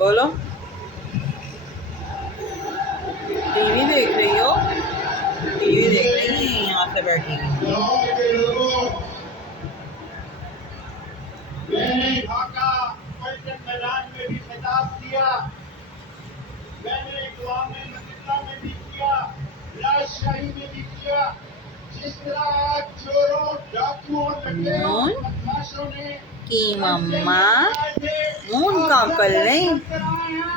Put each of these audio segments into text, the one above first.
बोलो, टीवी देख रही हो? टीवी देख रही है यहाँ से बैठी हुई। मैंने ढाका पलटन मैदान में भी खिताब दिया, मैंने इकवामे मुत्तहिदा में भी किया, राजशाही में भी किया। जिस तरह आज चोरों, डाकुओं, लुटेरों, बदमाशों ने कि मम्मा मून का कर रही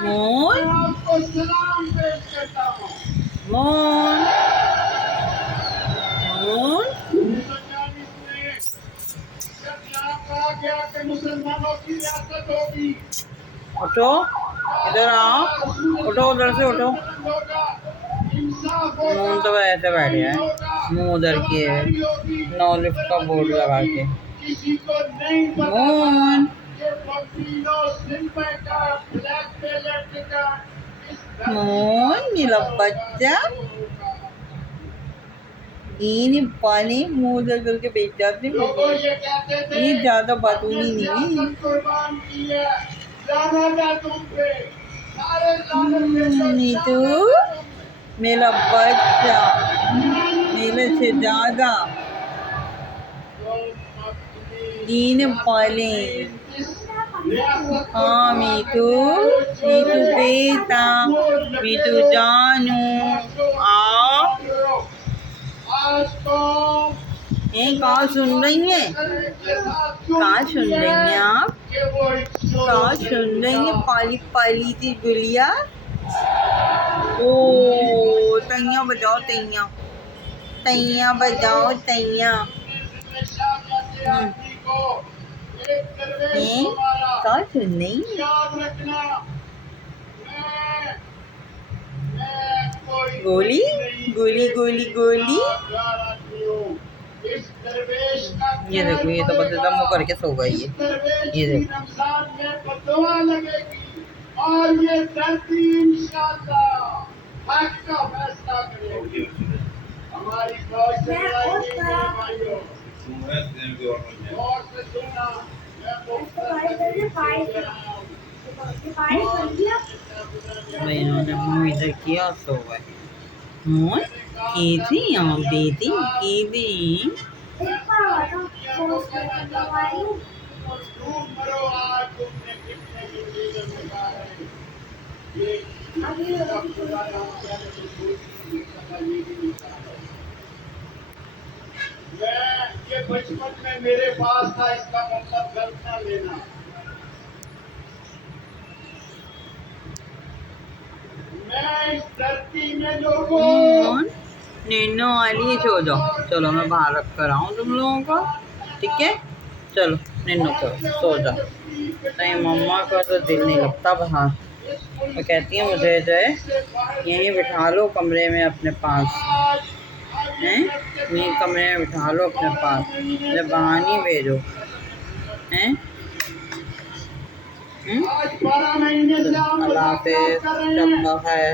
मून आपको सलाम पेश करता हूँ। मून मून जब यहाँ कहा गया कि मुसलमानों की रियासत होगी, उठो, इधर आओ, उठो, उधर से उठो। मून तो ऐसे बैठे है, मुंह उधर किए, नो लिफ्ट का बोर्ड लगा के। मून मून नीला बच्चा ये पानी मुंह उधर करके बेच जाते हैं। ये ज्यादा बातूनी नहीं नीतू, मेरा बच्चा मेरे से ज्यादा दीन पाले। हाँ मीठू, मीठू बेटा, मीठू जानू आओ। कहाँ सुन रही हैं? कहाँ सुन रही हैं आप? कहाँ सुन रही हैं पाली पाली थी गुलिया? ओ तैया बजाओ, तैया तैया बजाओ, तैया। कहाँ सुन रही? गोली गोली गोली गोली। ये देखो, ये तो बस मुँह करके सो गई है। ये देखो, और ये धरती इंशाअल्लाह हक का फैसला करेगी। हमारी फौज से भाइयों और से सुनना, मैं इन्होंने मुँह इधर किया सो गए। मुँह की थी यहाँ बेटी की थी। ये बचपन में मेरे पास था, इसका मतलब गलत ना लेना। मैं इस धरती में लोगों नीनो वाली सो जाओ। चलो मैं बाहर रख कर आऊँ तुम लोगों को, ठीक है? चलो निन्नो करो, सो जाओ। नहीं मम्मा का तो दिल नहीं लगता बाहर, वो कहती है मुझे जो है यहीं बिठा लो कमरे में अपने पास, हैं? यहीं कमरे में बिठा लो अपने पास, मुझे बाहर नहीं भेजो, हैं? अल्लाह हाफ़िज़, शब बख़ैर।